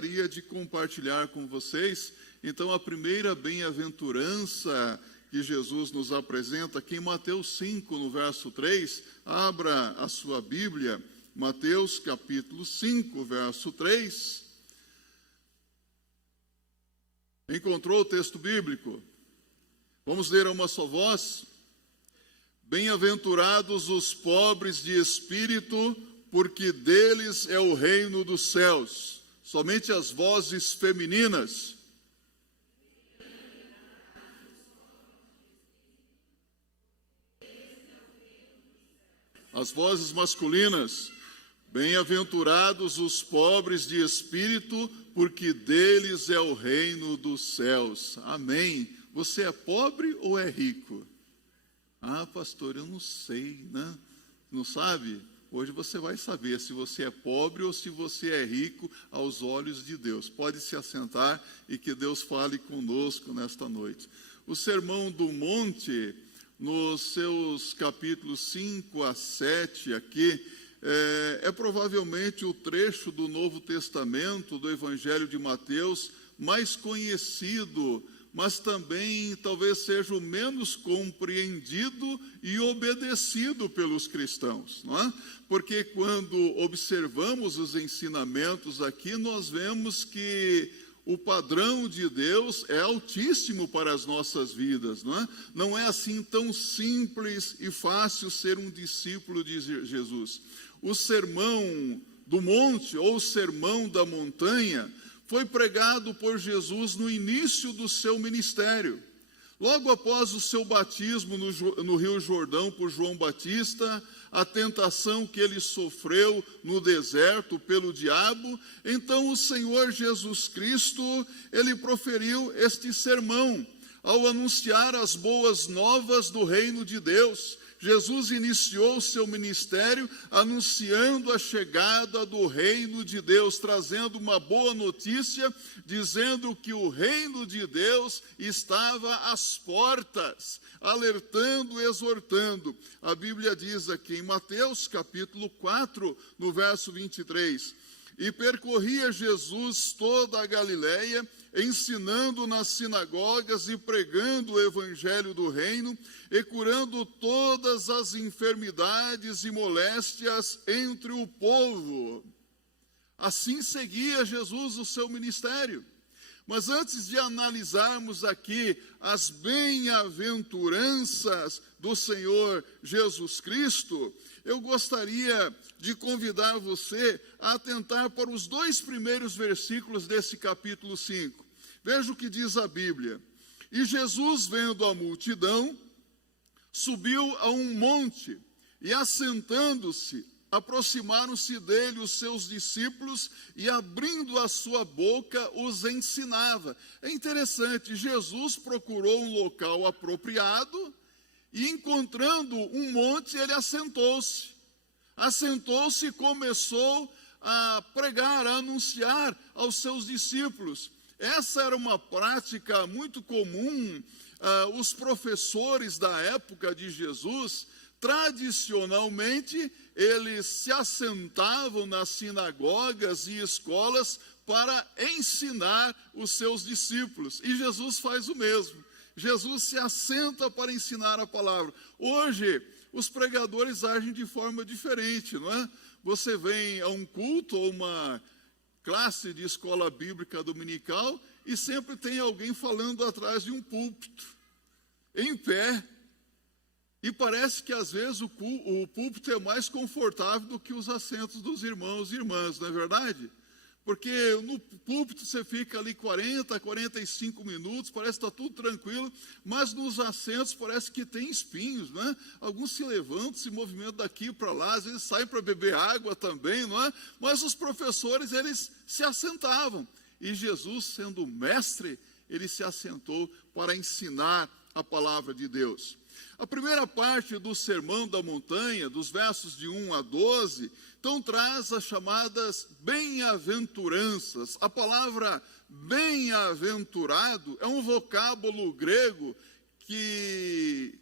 gostaria de compartilhar com vocês, então, a primeira bem-aventurança que Jesus nos apresenta aqui em Mateus 5, no verso 3. Abra a sua Bíblia, Mateus capítulo 5, verso 3. Encontrou o texto bíblico? Vamos ler a uma só voz. Bem-aventurados os pobres de espírito, porque deles é o reino dos céus. Somente as vozes femininas. As vozes masculinas. Bem-aventurados os pobres de espírito, porque deles é o reino dos céus. Amém. Você é pobre ou é rico? Ah, pastor, eu não sei, né? Não sabe? Hoje você vai saber se você é pobre ou se você é rico aos olhos de Deus. Pode se assentar e que Deus fale conosco nesta noite. O Sermão do Monte, nos seus capítulos 5 a 7 aqui, é provavelmente o trecho do Novo Testamento, do Evangelho de Mateus, mais conhecido, mas também talvez seja o menos compreendido e obedecido pelos cristãos, não é? Porque quando observamos os ensinamentos aqui, nós vemos que o padrão de Deus é altíssimo para as nossas vidas, não é? Não é assim tão simples e fácil ser um discípulo de Jesus. O Sermão do Monte, ou o Sermão da Montanha, foi pregado por Jesus no início do seu ministério. Logo após o seu batismo no Rio Jordão por João Batista, a tentação que ele sofreu no deserto pelo diabo, então o Senhor Jesus Cristo, ele proferiu este sermão ao anunciar as boas novas do reino de Deus. Jesus iniciou o seu ministério anunciando a chegada do reino de Deus, trazendo uma boa notícia, dizendo que o reino de Deus estava às portas, alertando, exortando. A Bíblia diz aqui em Mateus capítulo 4, no verso 23, e percorria Jesus toda a Galileia, ensinando nas sinagogas e pregando o evangelho do reino, e curando todas as enfermidades e moléstias entre o povo. Assim seguia Jesus o seu ministério. Mas antes de analisarmos aqui as bem-aventuranças do Senhor Jesus Cristo, eu gostaria de convidar você a atentar para os 2 primeiros versículos desse capítulo 5. Veja o que diz a Bíblia. E Jesus, vendo a multidão, subiu a um monte e, assentando-se, aproximaram-se dele os seus discípulos e, abrindo a sua boca, os ensinava. É interessante, Jesus procurou um local apropriado e, encontrando um monte, ele assentou-se. Assentou-se e começou a pregar, a anunciar aos seus discípulos. Essa era uma prática muito comum. Os professores da época de Jesus, tradicionalmente, eles se assentavam nas sinagogas e escolas para ensinar os seus discípulos. E Jesus faz o mesmo. Jesus se assenta para ensinar a palavra. Hoje, os pregadores agem de forma diferente, não é? Você vem a um culto ou uma classe de escola bíblica dominical e sempre tem alguém falando atrás de um púlpito, em pé. E parece que às vezes o púlpito é mais confortável do que os assentos dos irmãos e irmãs, não é verdade? Porque no púlpito você fica ali 40, 45 minutos, parece que está tudo tranquilo, mas nos assentos parece que tem espinhos, não é? Alguns se levantam, se movimentam daqui para lá, às vezes saem para beber água também, não é? Mas os professores, eles se assentavam. E Jesus, sendo mestre, ele se assentou para ensinar a palavra de Deus. A primeira parte do Sermão da Montanha, dos versos de 1 a 12, então traz as chamadas bem-aventuranças. A palavra bem-aventurado é um vocábulo grego que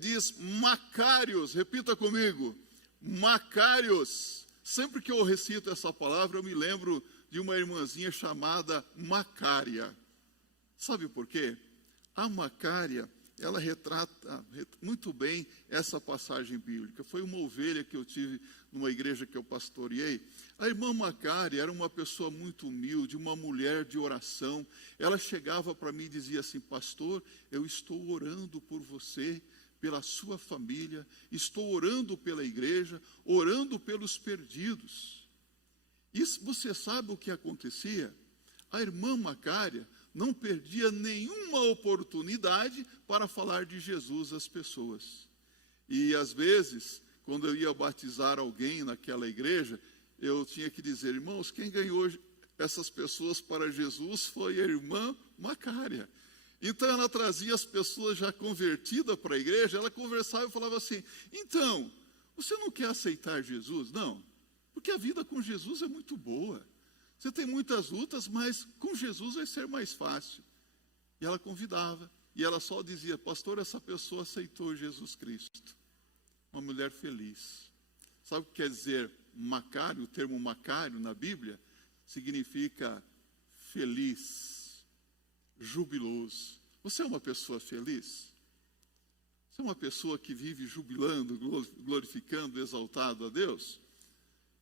diz Makarios. Repita comigo, Makarios. Sempre que eu recito essa palavra, eu me lembro de uma irmãzinha chamada Macária. Sabe por quê? A Macária, ela retrata muito bem essa passagem bíblica. Foi uma ovelha que eu tive numa igreja que eu pastoreei. A irmã Macária era uma pessoa muito humilde, uma mulher de oração. Ela chegava para mim e dizia assim: pastor, eu estou orando por você, pela sua família, estou orando pela igreja, orando pelos perdidos. E você sabe o que acontecia? A irmã Macária não perdia nenhuma oportunidade para falar de Jesus às pessoas. E às vezes, quando eu ia batizar alguém naquela igreja, eu tinha que dizer: irmãos, quem ganhou essas pessoas para Jesus foi a irmã Macária. Então ela trazia as pessoas já convertidas para a igreja, ela conversava e falava assim: então, você não quer aceitar Jesus? Não, porque a vida com Jesus é muito boa. Você tem muitas lutas, mas com Jesus vai ser mais fácil. E ela convidava, e ela só dizia: pastor, essa pessoa aceitou Jesus Cristo. Uma mulher feliz. Sabe o que quer dizer Macário? O termo Macário na Bíblia significa feliz, jubiloso. Você é uma pessoa feliz? Você é uma pessoa que vive jubilando, glorificando, exaltando a Deus?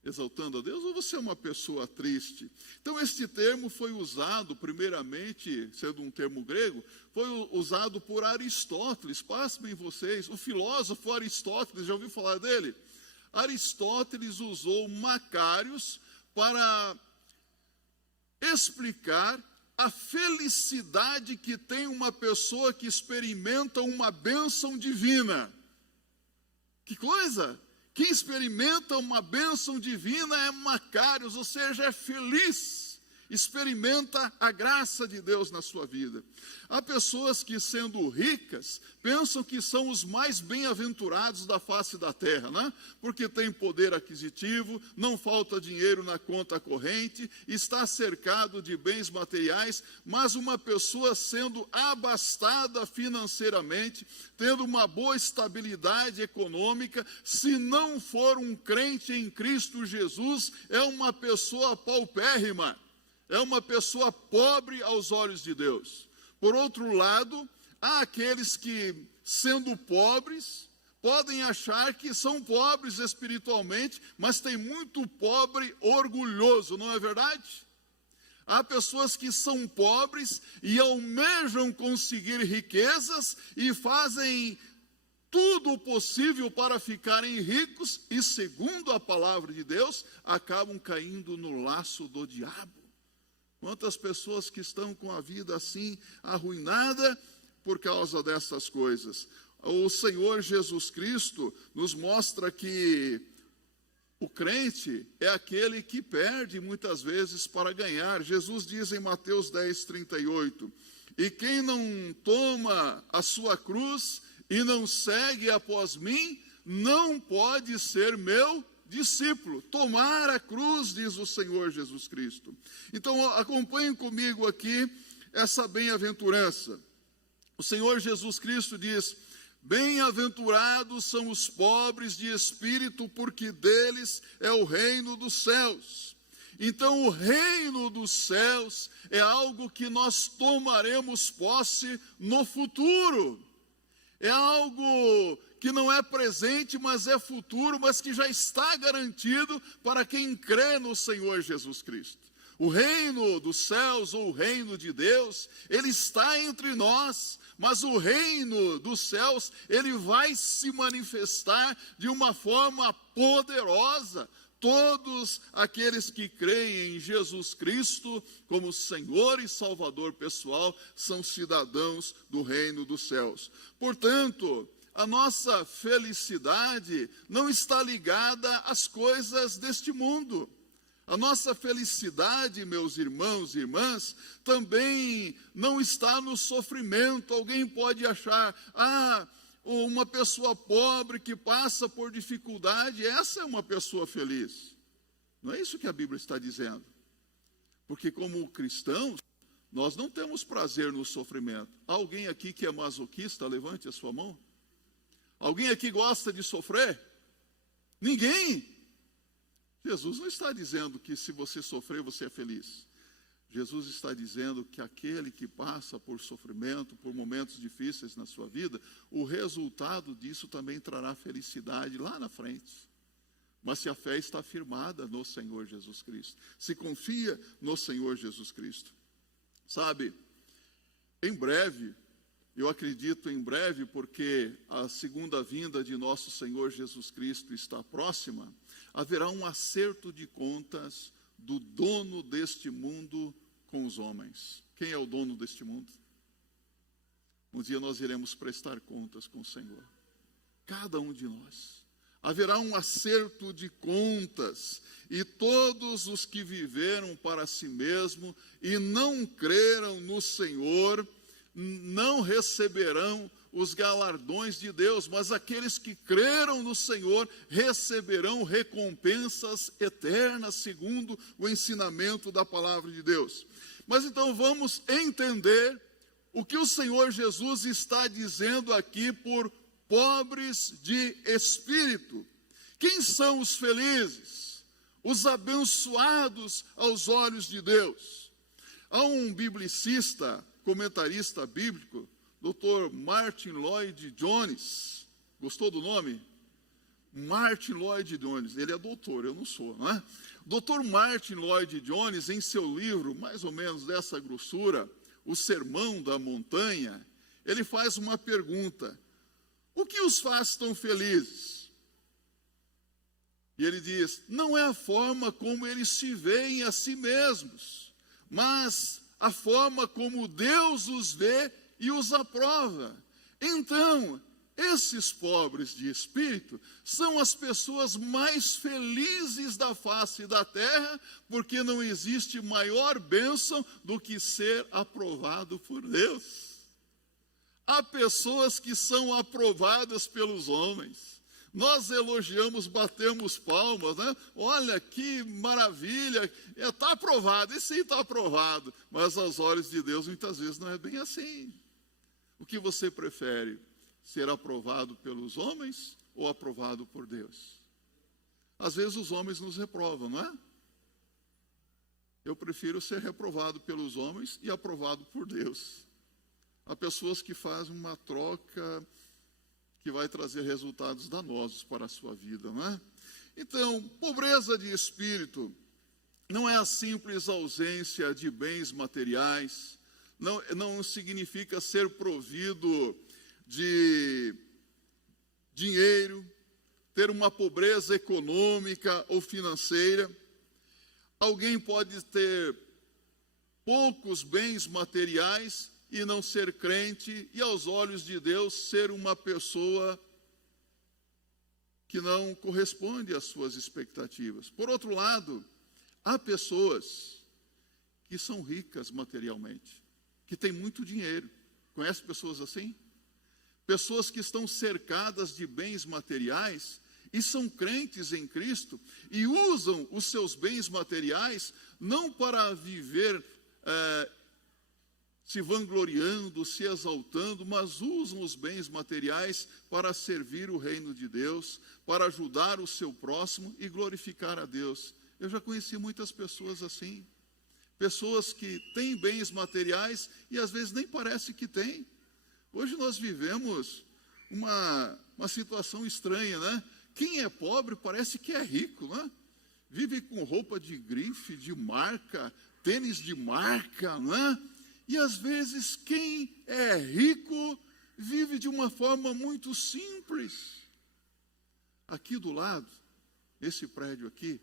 Ou você é uma pessoa triste? Então, este termo foi usado, primeiramente, sendo um termo grego, foi usado por Aristóteles. Passem vocês, o filósofo Aristóteles, já ouviu falar dele? Aristóteles usou Macários para explicar a felicidade que tem uma pessoa que experimenta uma bênção divina. Que coisa! Quem experimenta uma bênção divina é Macários, ou seja, é feliz, experimenta a graça de Deus na sua vida. Há pessoas que, sendo ricas, pensam que são os mais bem-aventurados da face da terra, né? Porque tem poder aquisitivo, não falta dinheiro na conta corrente, está cercado de bens materiais, mas uma pessoa sendo abastada financeiramente, tendo uma boa estabilidade econômica, se não for um crente em Cristo Jesus, é uma pessoa paupérrima, é uma pessoa pobre aos olhos de Deus. Por outro lado, há aqueles que, sendo pobres, podem achar que são pobres espiritualmente, mas tem muito pobre orgulhoso, não é verdade? Há pessoas que são pobres e almejam conseguir riquezas e fazem tudo o possível para ficarem ricos e, segundo a palavra de Deus, acabam caindo no laço do diabo. Quantas pessoas que estão com a vida assim arruinada por causa dessas coisas. O Senhor Jesus Cristo nos mostra que o crente é aquele que perde muitas vezes para ganhar. Jesus diz em Mateus 10:38, e quem não toma a sua cruz e não segue após mim, não pode ser meu discípulo. Tomar a cruz, diz o Senhor Jesus Cristo. Então, acompanhem comigo aqui essa bem-aventurança. O Senhor Jesus Cristo diz: bem-aventurados são os pobres de espírito, porque deles é o reino dos céus. Então, o reino dos céus é algo que nós tomaremos posse no futuro. É algo que não é presente, mas é futuro, mas que já está garantido para quem crê no Senhor Jesus Cristo. O reino dos céus, ou o reino de Deus, ele está entre nós, mas o reino dos céus, ele vai se manifestar de uma forma poderosa. Todos aqueles que creem em Jesus Cristo como Senhor e Salvador pessoal são cidadãos do reino dos céus. Portanto, a nossa felicidade não está ligada às coisas deste mundo. A nossa felicidade, meus irmãos e irmãs, também não está no sofrimento. Alguém pode achar: uma pessoa pobre que passa por dificuldade, essa é uma pessoa feliz. Não é isso que a Bíblia está dizendo. Porque como cristãos, nós não temos prazer no sofrimento. Há alguém aqui que é masoquista? Levante a sua mão. Alguém aqui gosta de sofrer? Ninguém. Jesus não está dizendo que se você sofrer, você é feliz. Jesus está dizendo que aquele que passa por sofrimento, por momentos difíceis na sua vida, o resultado disso também trará felicidade lá na frente. Mas se a fé está firmada no Senhor Jesus Cristo, se confia no Senhor Jesus Cristo. Sabe, em breve, eu acredito em breve, porque a segunda vinda de nosso Senhor Jesus Cristo está próxima, haverá um acerto de contas do dono deste mundo com os homens. Quem é o dono deste mundo? Um dia nós iremos prestar contas com o Senhor. Cada um de nós. Haverá um acerto de contas, e todos os que viveram para si mesmo e não creram no Senhor, não receberão os galardões de Deus, mas aqueles que creram no Senhor receberão recompensas eternas, segundo o ensinamento da palavra de Deus. Mas então vamos entender o que o Senhor Jesus está dizendo aqui por pobres de espírito. Quem são os felizes? Os abençoados aos olhos de Deus. Há um biblicista, comentarista bíblico, Dr. Martyn Lloyd-Jones. Gostou do nome? Martyn Lloyd-Jones. Ele é doutor, eu não sou, não é? Dr. Martyn Lloyd-Jones, em seu livro, mais ou menos dessa grossura, O Sermão da Montanha, ele faz uma pergunta: o que os faz tão felizes? E ele diz: não é a forma como eles se veem a si mesmos, mas a forma como Deus os vê e os aprova. Então, esses pobres de espírito são as pessoas mais felizes da face da terra, porque não existe maior bênção do que ser aprovado por Deus. Há pessoas que são aprovadas pelos homens. Nós elogiamos, batemos palmas, né? Olha que maravilha, está aprovado, esse sim está aprovado. Mas aos olhos de Deus muitas vezes não é bem assim. O que você prefere? Ser aprovado pelos homens ou aprovado por Deus? Às vezes os homens nos reprovam, não é? Eu prefiro ser reprovado pelos homens e aprovado por Deus. Há pessoas que fazem uma troca que vai trazer resultados danosos para a sua vida, não é? Então, pobreza de espírito não é a simples ausência de bens materiais, não significa ser provido de dinheiro, ter uma pobreza econômica ou financeira. Alguém pode ter poucos bens materiais e não ser crente, e aos olhos de Deus ser uma pessoa que não corresponde às suas expectativas. Por outro lado, há pessoas que são ricas materialmente, que têm muito dinheiro. Conhece pessoas assim? Pessoas que estão cercadas de bens materiais e são crentes em Cristo e usam os seus bens materiais não para viver se vangloriando, se exaltando, mas usam os bens materiais para servir o reino de Deus, para ajudar o seu próximo e glorificar a Deus. Eu já conheci muitas pessoas assim, pessoas que têm bens materiais e às vezes nem parece que têm. Hoje nós vivemos uma situação estranha, né? Quem é pobre parece que é rico, né? Vive com roupa de grife, de marca, tênis de marca, né? E às vezes quem é rico vive de uma forma muito simples. Aqui do lado, esse prédio aqui,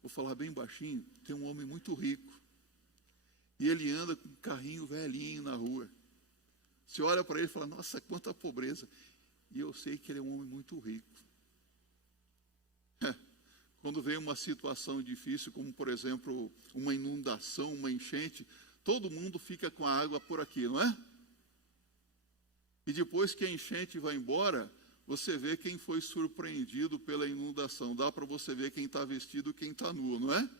vou falar bem baixinho, tem um homem muito rico. E ele anda com um carrinho velhinho na rua. Você olha para ele e fala: nossa, quanta pobreza. E eu sei que ele é um homem muito rico. Quando vem uma situação difícil, como por exemplo, uma inundação, uma enchente, todo mundo fica com a água por aqui, não é? E depois que a enchente vai embora, você vê quem foi surpreendido pela inundação. Dá para você ver quem está vestido e quem está nu, não é?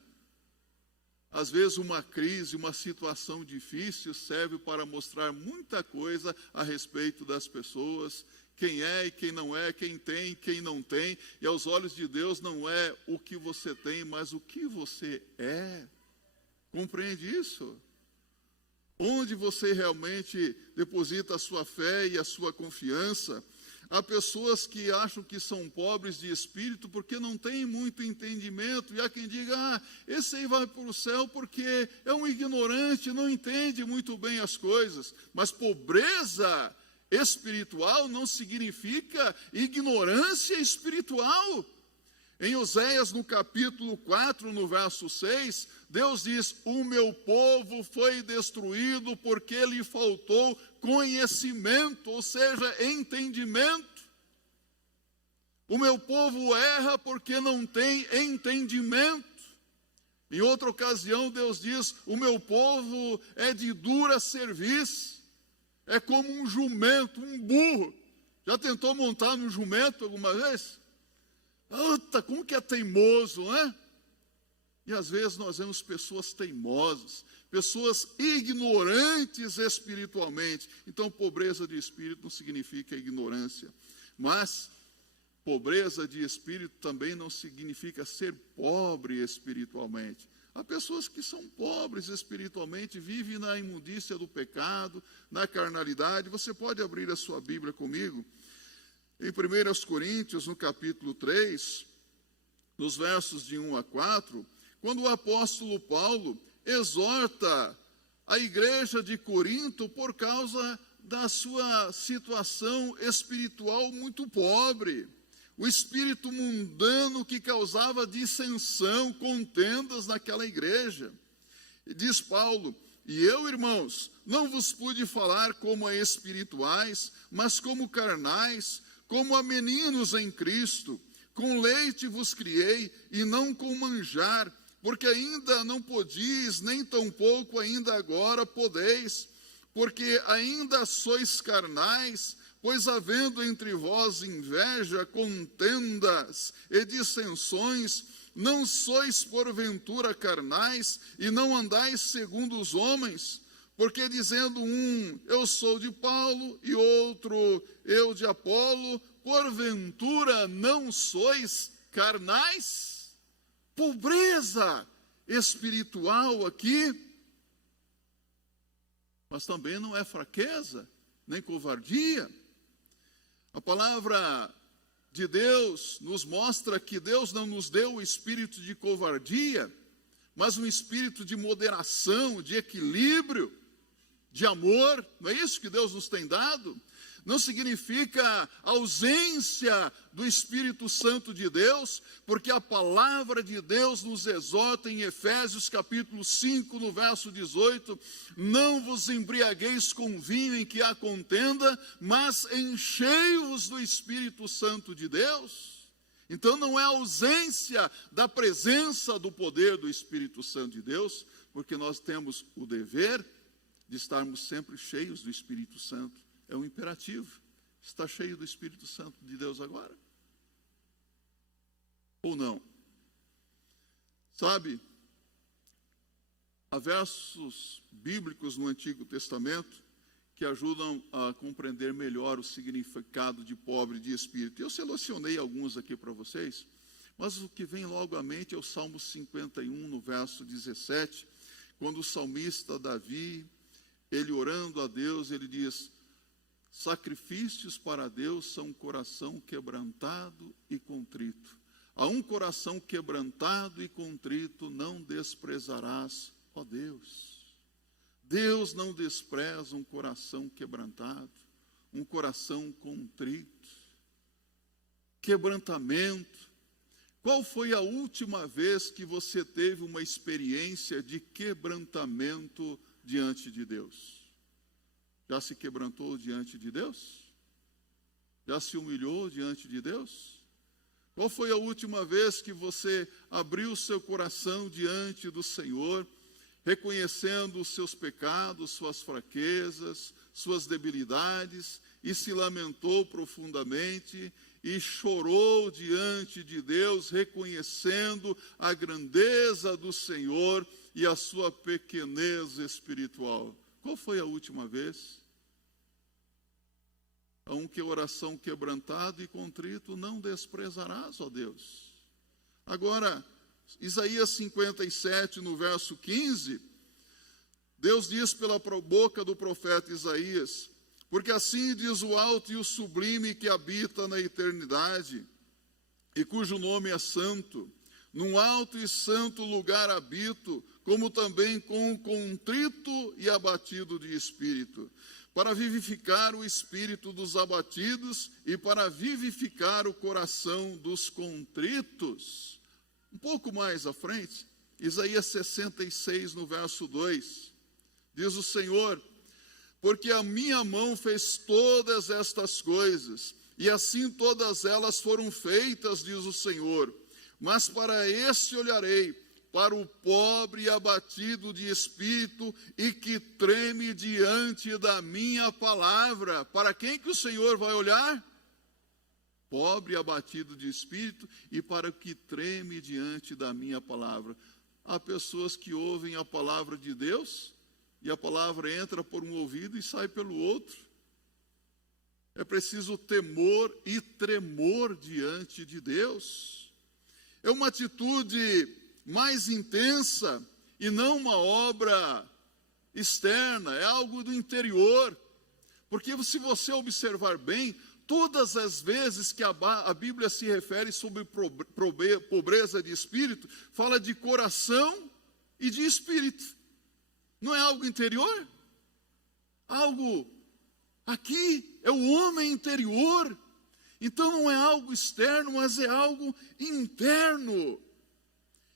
Às vezes uma crise, uma situação difícil serve para mostrar muita coisa a respeito das pessoas, quem é e quem não é, quem tem e quem não tem. E aos olhos de Deus não é o que você tem, mas o que você é. Compreende isso? Onde você realmente deposita a sua fé e a sua confiança. Há pessoas que acham que são pobres de espírito porque não têm muito entendimento. E há quem diga, esse aí vai para o céu porque é um ignorante, não entende muito bem as coisas. Mas pobreza espiritual não significa ignorância espiritual. Em Oséias, no capítulo 4, no verso 6, Deus diz, o meu povo foi destruído porque lhe faltou conhecimento, ou seja, entendimento. O meu povo erra porque não tem entendimento. Em outra ocasião, Deus diz, o meu povo é de dura cerviz, é como um jumento, um burro. Já tentou montar no jumento alguma vez? Eita, como que é teimoso, né? E às vezes nós vemos pessoas teimosas, pessoas ignorantes espiritualmente. Então, pobreza de espírito não significa ignorância. Mas, pobreza de espírito também não significa ser pobre espiritualmente. Há pessoas que são pobres espiritualmente, vivem na imundícia do pecado, na carnalidade. Você pode abrir a sua Bíblia comigo? Em 1 Coríntios, no capítulo 3, nos versos de 1 a 4, quando o apóstolo Paulo exorta a igreja de Corinto por causa da sua situação espiritual muito pobre, o espírito mundano que causava dissensão, contendas naquela igreja. E diz Paulo, e eu, irmãos, não vos pude falar como a espirituais, mas como carnais, como a meninos em Cristo, com leite vos criei e não com manjar, porque ainda não podis, nem tampouco ainda agora podeis, porque ainda sois carnais, pois havendo entre vós inveja, contendas e dissensões, não sois porventura carnais e não andais segundo os homens? Porque dizendo um, eu sou de Paulo, e outro, eu de Apolo, porventura não sois carnais? Pobreza espiritual aqui, mas também não é fraqueza, nem covardia. A palavra de Deus nos mostra que Deus não nos deu o espírito de covardia, mas um espírito de moderação, de equilíbrio, de amor. Não é isso que Deus nos tem dado? Não significa ausência do Espírito Santo de Deus, porque a palavra de Deus nos exorta em Efésios capítulo 5, no verso 18, não vos embriagueis com vinho em que há contenda, mas enchei-vos do Espírito Santo de Deus. Então não é ausência da presença do poder do Espírito Santo de Deus, porque nós temos o dever de estarmos sempre cheios do Espírito Santo. É um imperativo. Está cheio do Espírito Santo de Deus agora? Ou não? Sabe, há versos bíblicos no Antigo Testamento que ajudam a compreender melhor o significado de pobre de espírito. Eu selecionei alguns aqui para vocês, mas o que vem logo à mente é o Salmo 51, no verso 17, quando o salmista Davi, ele orando a Deus, ele diz, sacrifícios para Deus são um coração quebrantado e contrito. A um coração quebrantado e contrito não desprezarás, ó Deus. Deus não despreza um coração quebrantado, um coração contrito. Quebrantamento. Qual foi a última vez que você teve uma experiência de quebrantamento diante de Deus? Já se quebrantou diante de Deus? Já se humilhou diante de Deus? Qual foi a última vez que você abriu o seu coração diante do Senhor, reconhecendo os seus pecados, suas fraquezas, suas debilidades, e se lamentou profundamente e chorou diante de Deus, reconhecendo a grandeza do Senhor e a sua pequenez espiritual. Qual foi a última vez? A um que oração quebrantado e contrito não desprezarás, ó Deus. Agora, Isaías 57, no verso 15, Deus diz pela boca do profeta Isaías: porque assim diz o alto e o sublime que habita na eternidade, e cujo nome é santo, num alto e santo lugar habito, como também com o contrito e abatido de espírito, para vivificar o espírito dos abatidos e para vivificar o coração dos contritos. Um pouco mais à frente, Isaías 66, no verso 2, diz o Senhor: porque a minha mão fez todas estas coisas, e assim todas elas foram feitas, diz o Senhor. Mas para este olharei, para o pobre e abatido de espírito, e que treme diante da minha palavra. Para quem que o Senhor vai olhar? Pobre e abatido de espírito, e para o que treme diante da minha palavra. Há pessoas que ouvem a palavra de Deus, e a palavra entra por um ouvido e sai pelo outro. É preciso temor e tremor diante de Deus. É uma atitude mais intensa e não uma obra externa, é algo do interior. Porque se você observar bem, todas as vezes que a Bíblia se refere sobre pobreza de espírito, fala de coração e de espírito. Não é algo interior? Algo aqui é o homem interior. Então não é algo externo, mas é algo interno.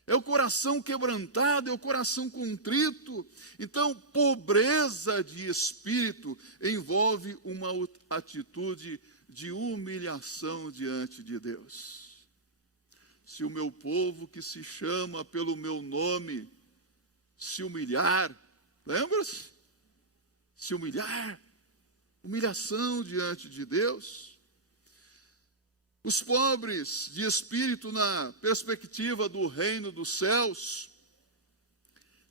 É o coração quebrantado, é o coração contrito. Então, pobreza de espírito envolve uma atitude de humilhação diante de Deus. Se o meu povo que se chama pelo meu nome se humilhar, lembra-se? Se humilhar, humilhação diante de Deus. Os pobres de espírito na perspectiva do reino dos céus,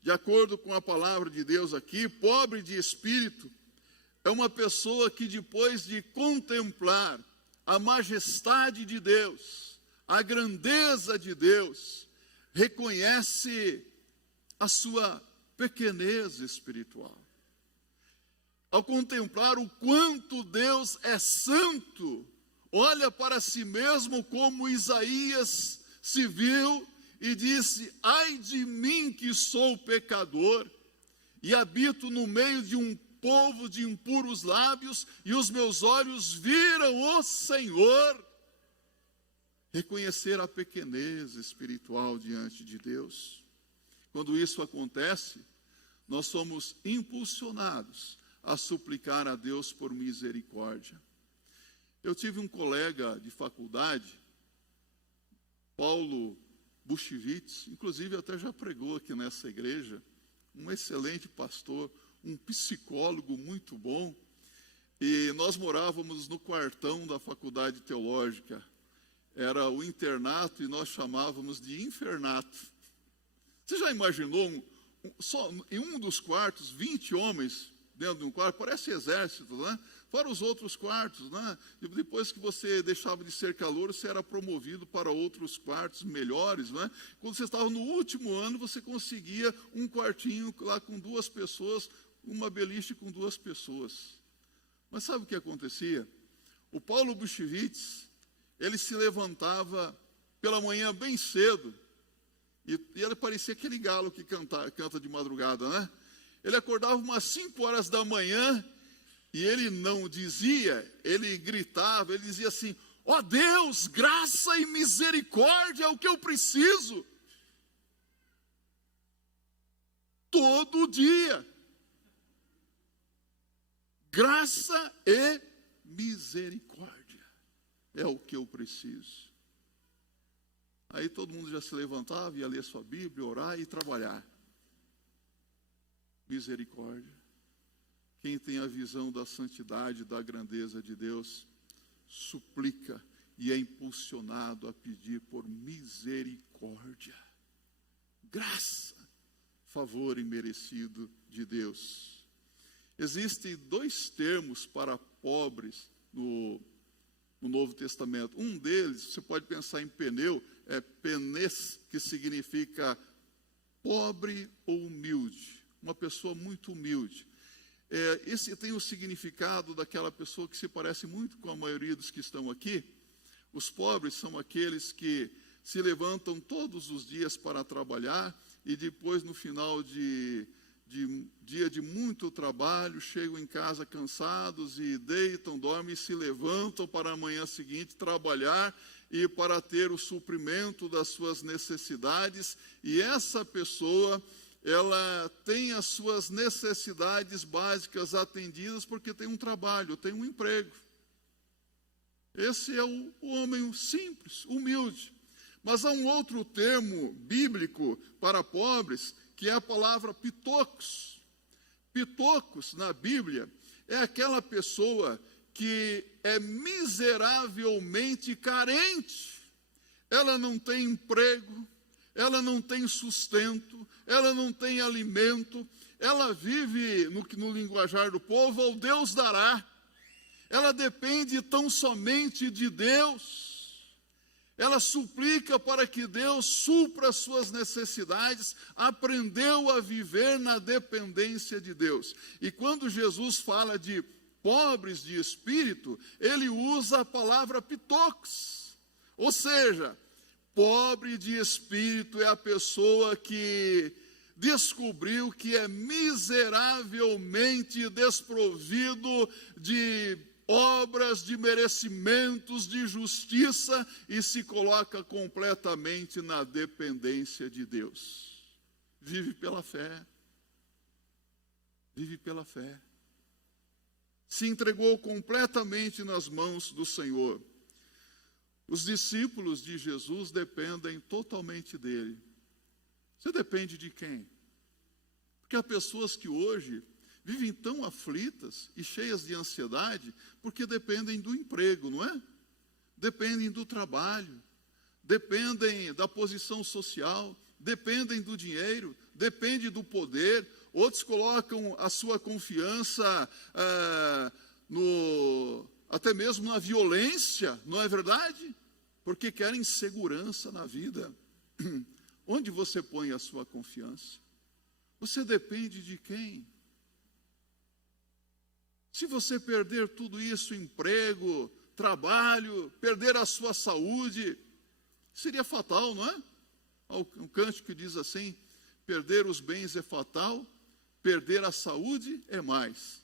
de acordo com a palavra de Deus aqui, pobre de espírito é uma pessoa que depois de contemplar a majestade de Deus, a grandeza de Deus, reconhece a sua pequenez espiritual. Ao contemplar o quanto Deus é santo, olha para si mesmo como Isaías se viu e disse: ai de mim que sou pecador, e habito no meio de um povo de impuros lábios, e os meus olhos viram o Senhor. Reconhecer a pequenez espiritual diante de Deus. Quando isso acontece, nós somos impulsionados a suplicar a Deus por misericórdia. Eu tive um colega de faculdade, Paulo Buchivitz, inclusive até já pregou aqui nessa igreja, um excelente pastor, um psicólogo muito bom, e nós morávamos no quartão da faculdade teológica. Era o internato e nós chamávamos de infernato. Você já imaginou, só em um dos quartos, 20 homens dentro de um quarto? Parece exército, né? Fora os outros quartos, né? Depois que você deixava de ser calouro, você era promovido para outros quartos melhores, né? Quando você estava no último ano, você conseguia um quartinho lá com 2 pessoas, uma beliche com 2 pessoas. Mas sabe o que acontecia? O Paulo Buchivitz, ele se levantava pela manhã bem cedo, e ele parecia aquele galo que canta de madrugada, né? Ele acordava umas 5 horas da manhã, e ele não dizia, ele gritava, ele dizia assim: ó Deus, graça e misericórdia é o que eu preciso. Todo dia. Graça e misericórdia é o que eu preciso. Aí todo mundo já se levantava, ia ler sua Bíblia, orar e trabalhar. Misericórdia. Quem tem a visão da santidade, da grandeza de Deus, suplica e é impulsionado a pedir por misericórdia, graça, favor imerecido de Deus. Existem 2 termos para pobres no Novo Testamento. Um deles, você pode pensar em peneu, é penes, que significa pobre ou humilde, uma pessoa muito humilde. Esse tem o significado daquela pessoa que se parece muito com a maioria dos que estão aqui. Os pobres são aqueles que se levantam todos os dias para trabalhar e depois, no final de dia de muito trabalho, chegam em casa cansados e deitam, dormem e se levantam para a manhã seguinte trabalhar e para ter o suprimento das suas necessidades. E essa pessoa, ela tem as suas necessidades básicas atendidas porque tem um trabalho, tem um emprego. Esse é o homem simples, humilde. Mas há um outro termo bíblico para pobres, que é a palavra pitocos. Pitocos, na Bíblia, é aquela pessoa que é miseravelmente carente. Ela não tem emprego, ela não tem sustento, ela não tem alimento, ela vive, no linguajar do povo, ao Deus dará. Ela depende tão somente de Deus. Ela suplica para que Deus supra as suas necessidades, aprendeu a viver na dependência de Deus. E quando Jesus fala de pobres de espírito, ele usa a palavra pitocos. Ou seja, pobre de espírito é a pessoa que descobriu que é miseravelmente desprovido de obras, de merecimentos, de justiça, e se coloca completamente na dependência de Deus. Vive pela fé. Vive pela fé. Se entregou completamente nas mãos do Senhor. Os discípulos de Jesus dependem totalmente dele. Você depende de quem? Porque há pessoas que hoje vivem tão aflitas e cheias de ansiedade porque dependem do emprego, não é? Dependem do trabalho, dependem da posição social, dependem do dinheiro, dependem do poder. Outros colocam a sua confiança até mesmo na violência, não é verdade? Porque querem segurança na vida. Onde você põe a sua confiança? Você depende de quem? Se você perder tudo isso, emprego, trabalho, perder a sua saúde, seria fatal, não é? Há um cântico que diz assim: perder os bens é fatal, perder a saúde é mais.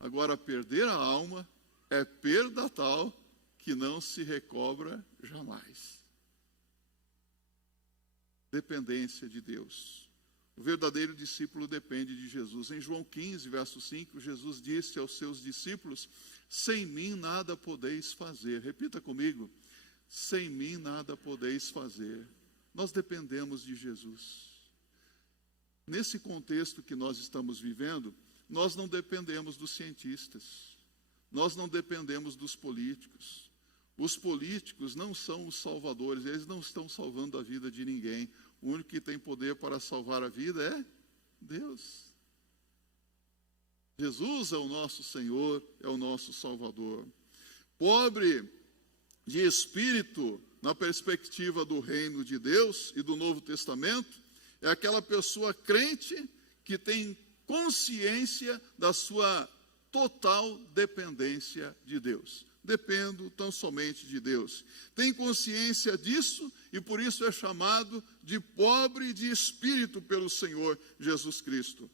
Agora, perder a alma é perda tal que não se recobra jamais. Dependência de Deus. O verdadeiro discípulo depende de Jesus. Em João 15, verso 5, Jesus disse aos seus discípulos: sem mim nada podeis fazer. Repita comigo: sem mim nada podeis fazer. Nós dependemos de Jesus. Nesse contexto que nós estamos vivendo, nós não dependemos dos cientistas, nós não dependemos dos políticos. Os políticos não são os salvadores, eles não estão salvando a vida de ninguém. O único que tem poder para salvar a vida é Deus. Jesus é o nosso Senhor, é o nosso Salvador. Pobre de espírito, na perspectiva do reino de Deus e do Novo Testamento, é aquela pessoa crente que tem consciência da sua total dependência de Deus. Dependo tão somente de Deus. Tem consciência disso e por isso é chamado de pobre de espírito pelo Senhor Jesus Cristo.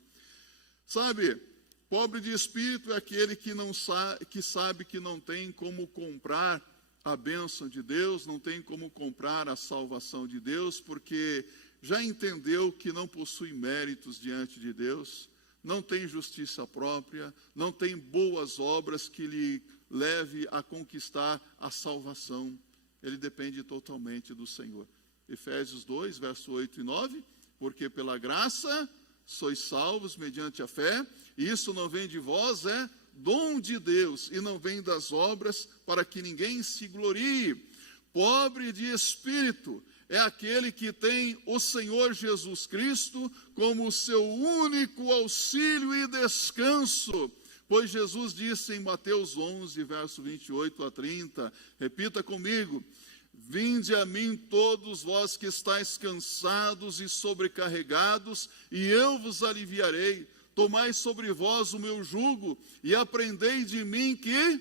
Sabe, pobre de espírito é aquele que sabe que não tem como comprar a bênção de Deus, não tem como comprar a salvação de Deus, porque já entendeu que não possui méritos diante de Deus, não tem justiça própria, não tem boas obras que lhe leve a conquistar a salvação. Ele depende totalmente do Senhor. Efésios 2, verso 8 e 9, porque pela graça sois salvos mediante a fé, e isso não vem de vós, é dom de Deus, e não vem das obras, para que ninguém se glorie. Pobre de espírito é aquele que tem o Senhor Jesus Cristo como o seu único auxílio e descanso. Pois Jesus disse em Mateus 11, verso 28 a 30, repita comigo: vinde a mim todos vós que estáis cansados e sobrecarregados, e eu vos aliviarei. Tomai sobre vós o meu jugo, e aprendei de mim que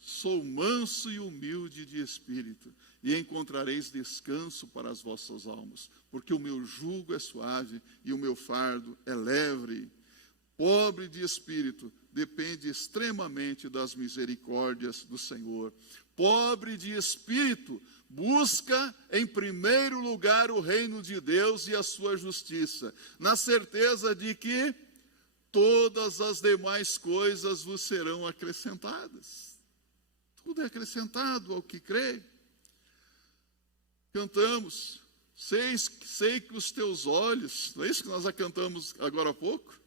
sou manso e humilde de espírito, e encontrareis descanso para as vossas almas, porque o meu jugo é suave e o meu fardo é leve. Pobre de espírito, depende extremamente das misericórdias do Senhor. Pobre de espírito, busca em primeiro lugar o reino de Deus e a sua justiça, na certeza de que todas as demais coisas vos serão acrescentadas. Tudo é acrescentado ao que crê. Cantamos, sei que os teus olhos, não é isso que nós já cantamos agora há pouco?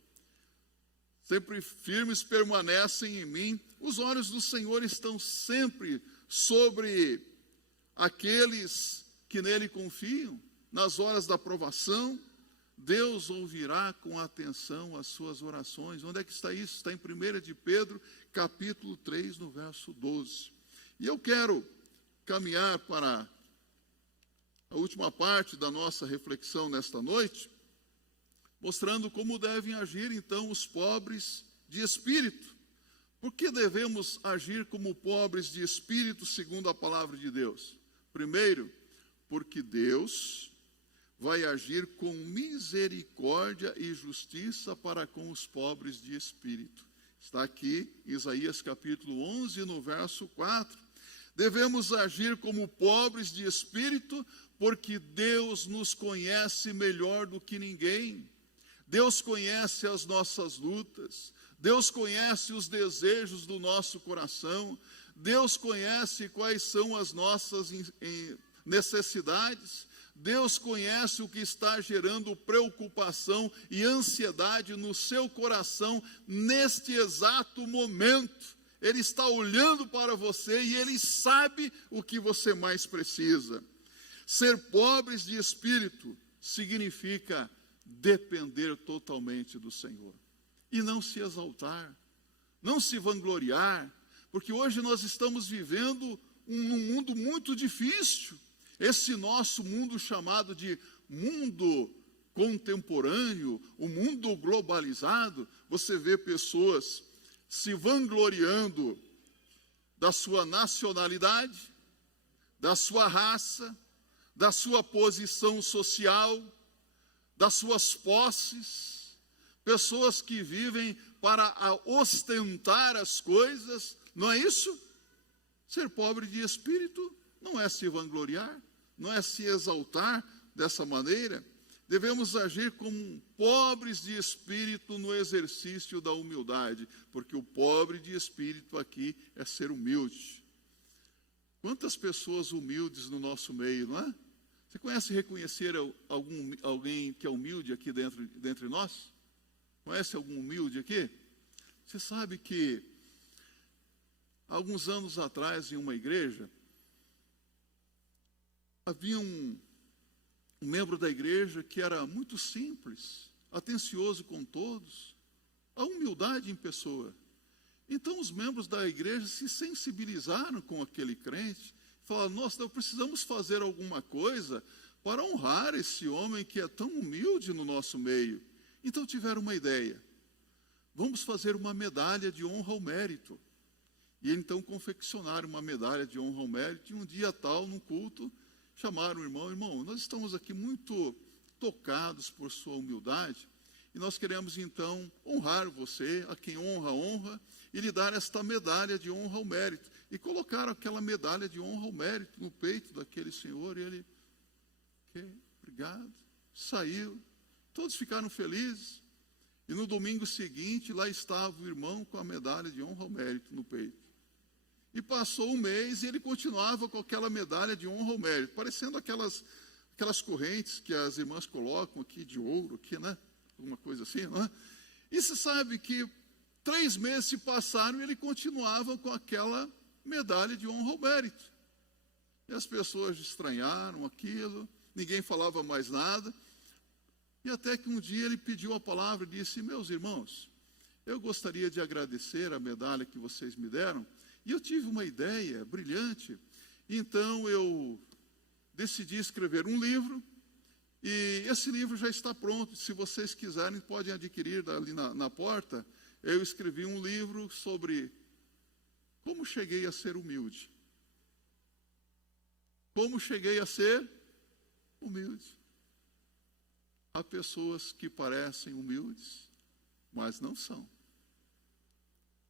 Sempre firmes permanecem em mim. Os olhos do Senhor estão sempre sobre aqueles que nele confiam. Nas horas da provação, Deus ouvirá com atenção as suas orações. Onde é que está isso? Está em 1 de Pedro, capítulo 3, no verso 12. E eu quero caminhar para a última parte da nossa reflexão nesta noite, mostrando como devem agir, então, os pobres de espírito. Por que devemos agir como pobres de espírito, segundo a palavra de Deus? Primeiro, porque Deus vai agir com misericórdia e justiça para com os pobres de espírito. Está aqui, Isaías capítulo 11, no verso 4. Devemos agir como pobres de espírito, porque Deus nos conhece melhor do que ninguém. Deus conhece as nossas lutas, Deus conhece os desejos do nosso coração, Deus conhece quais são as nossas necessidades, Deus conhece o que está gerando preocupação e ansiedade no seu coração neste exato momento. Ele está olhando para você e Ele sabe o que você mais precisa. Ser pobres de espírito significa depender totalmente do Senhor. E não se exaltar, não se vangloriar, porque hoje nós estamos vivendo num mundo muito difícil. Esse nosso mundo chamado de mundo contemporâneo, o mundo globalizado, você vê pessoas se vangloriando da sua nacionalidade, da sua raça, da sua posição social, das suas posses, pessoas que vivem para ostentar as coisas, não é isso? Ser pobre de espírito não é se vangloriar, não é se exaltar dessa maneira. Devemos agir como pobres de espírito no exercício da humildade, porque o pobre de espírito aqui é ser humilde. Quantas pessoas humildes no nosso meio, não é? Você conhece reconhecer alguém que é humilde aqui dentre nós? Conhece algum humilde aqui? Você sabe que, alguns anos atrás, em uma igreja, havia um membro da igreja que era muito simples, atencioso com todos, a humildade em pessoa. Então, os membros da igreja se sensibilizaram com aquele crente, falaram: nossa, nós precisamos fazer alguma coisa para honrar esse homem que é tão humilde no nosso meio. Então tiveram uma ideia: vamos fazer uma medalha de honra ao mérito. E então confeccionaram uma medalha de honra ao mérito, e um dia tal, num culto, chamaram o irmão: nós estamos aqui muito tocados por sua humildade, e nós queremos então honrar você, a quem honra, honra, e lhe dar esta medalha de honra ao mérito. E colocaram aquela medalha de honra ao mérito no peito daquele senhor, e ele, ok, obrigado, saiu. Todos ficaram felizes. E no domingo seguinte, lá estava o irmão com a medalha de honra ao mérito no peito. E passou um mês e ele continuava com aquela medalha de honra ao mérito, parecendo aquelas correntes que as irmãs colocam aqui de ouro, aqui, né? Alguma coisa assim, não é? E você sabe que 3 meses se passaram e ele continuava com aquela medalha de honra ao mérito. E as pessoas estranharam aquilo, ninguém falava mais nada. E até que um dia ele pediu a palavra e disse: meus irmãos, eu gostaria de agradecer a medalha que vocês me deram. E eu tive uma ideia brilhante. Então eu decidi escrever um livro. E esse livro já está pronto. Se vocês quiserem, podem adquirir ali na porta. Eu escrevi um livro sobre como cheguei a ser humilde. Como cheguei a ser humilde. Há pessoas que parecem humildes, mas não são.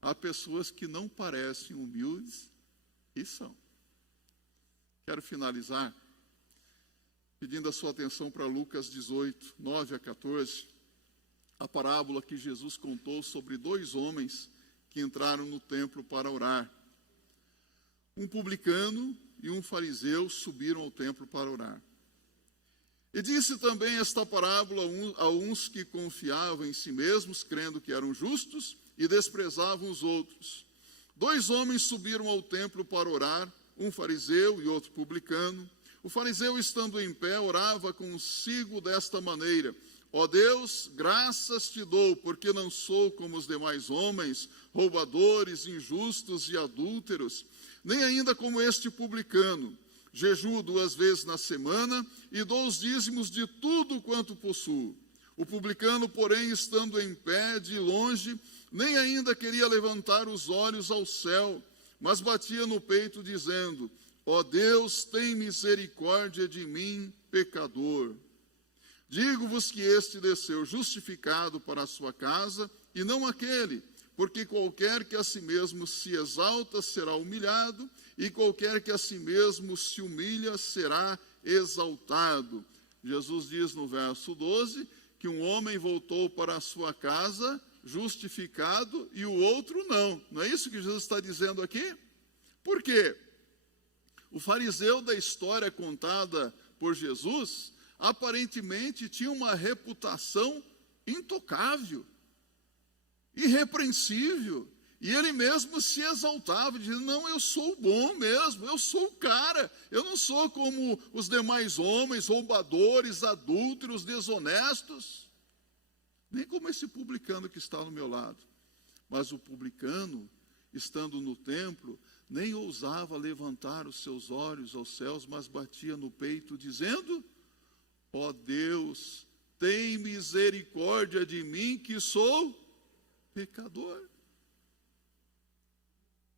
Há pessoas que não parecem humildes e são. Quero finalizar pedindo a sua atenção para Lucas 18, 9 a 14, a parábola que Jesus contou sobre 2 homens que entraram no templo para orar. Um publicano e um fariseu subiram ao templo para orar. E disse também esta parábola a uns que confiavam em si mesmos, crendo que eram justos, e desprezavam os outros. 2 homens subiram ao templo para orar, um fariseu e outro publicano. O fariseu, estando em pé, orava consigo desta maneira: ó Deus, graças te dou, porque não sou como os demais homens, roubadores, injustos e adúlteros, nem ainda como este publicano. Jejuo 2 vezes na semana e dou os dízimos de tudo quanto possuo. O publicano, porém, estando em pé de longe, nem ainda queria levantar os olhos ao céu, mas batia no peito, dizendo: ó Deus, tem misericórdia de mim, pecador. Digo-vos que este desceu justificado para a sua casa, e não aquele, porque qualquer que a si mesmo se exalta será humilhado, e qualquer que a si mesmo se humilha será exaltado. Jesus diz no verso 12 que um homem voltou para a sua casa justificado e o outro não. Não é isso que Jesus está dizendo aqui? Por quê? O fariseu da história contada por Jesus aparentemente tinha uma reputação intocável, irrepreensível. E ele mesmo se exaltava, dizendo: não, eu sou bom mesmo, eu sou o cara, eu não sou como os demais homens, roubadores, adúlteros, desonestos, nem como esse publicano que está ao meu lado. Mas o publicano, estando no templo, nem ousava levantar os seus olhos aos céus, mas batia no peito, dizendo: ó Deus, tem misericórdia de mim, que sou pecador.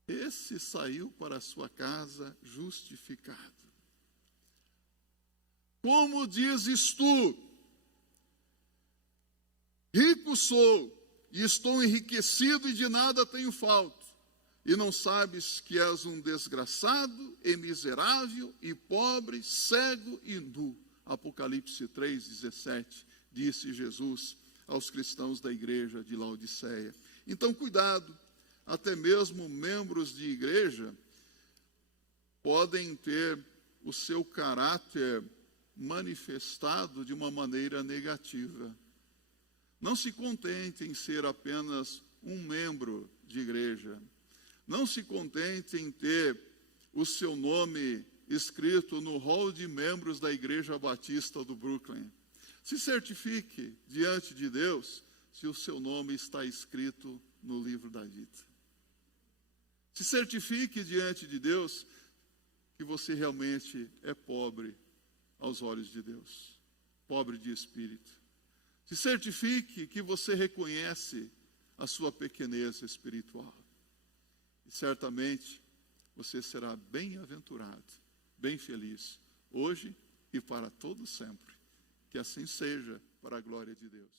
Esse saiu para a sua casa justificado. Como dizes tu: rico sou, e estou enriquecido, e de nada tenho falta, e não sabes que és um desgraçado, e miserável, e pobre, cego e nu. Apocalipse 3:17, disse Jesus aos cristãos da igreja de Laodiceia. Então, cuidado. Até mesmo membros de igreja podem ter o seu caráter manifestado de uma maneira negativa. Não se contente em ser apenas um membro de igreja. Não se contente em ter o seu nome escrito no hall de membros da Igreja Batista do Brooklyn. Se certifique diante de Deus se o seu nome está escrito no livro da vida. Se certifique diante de Deus que você realmente é pobre aos olhos de Deus, pobre de espírito. Se certifique que você reconhece a sua pequenez espiritual. E certamente você será bem-aventurado, bem feliz, hoje e para todo sempre. Que assim seja, para a glória de Deus.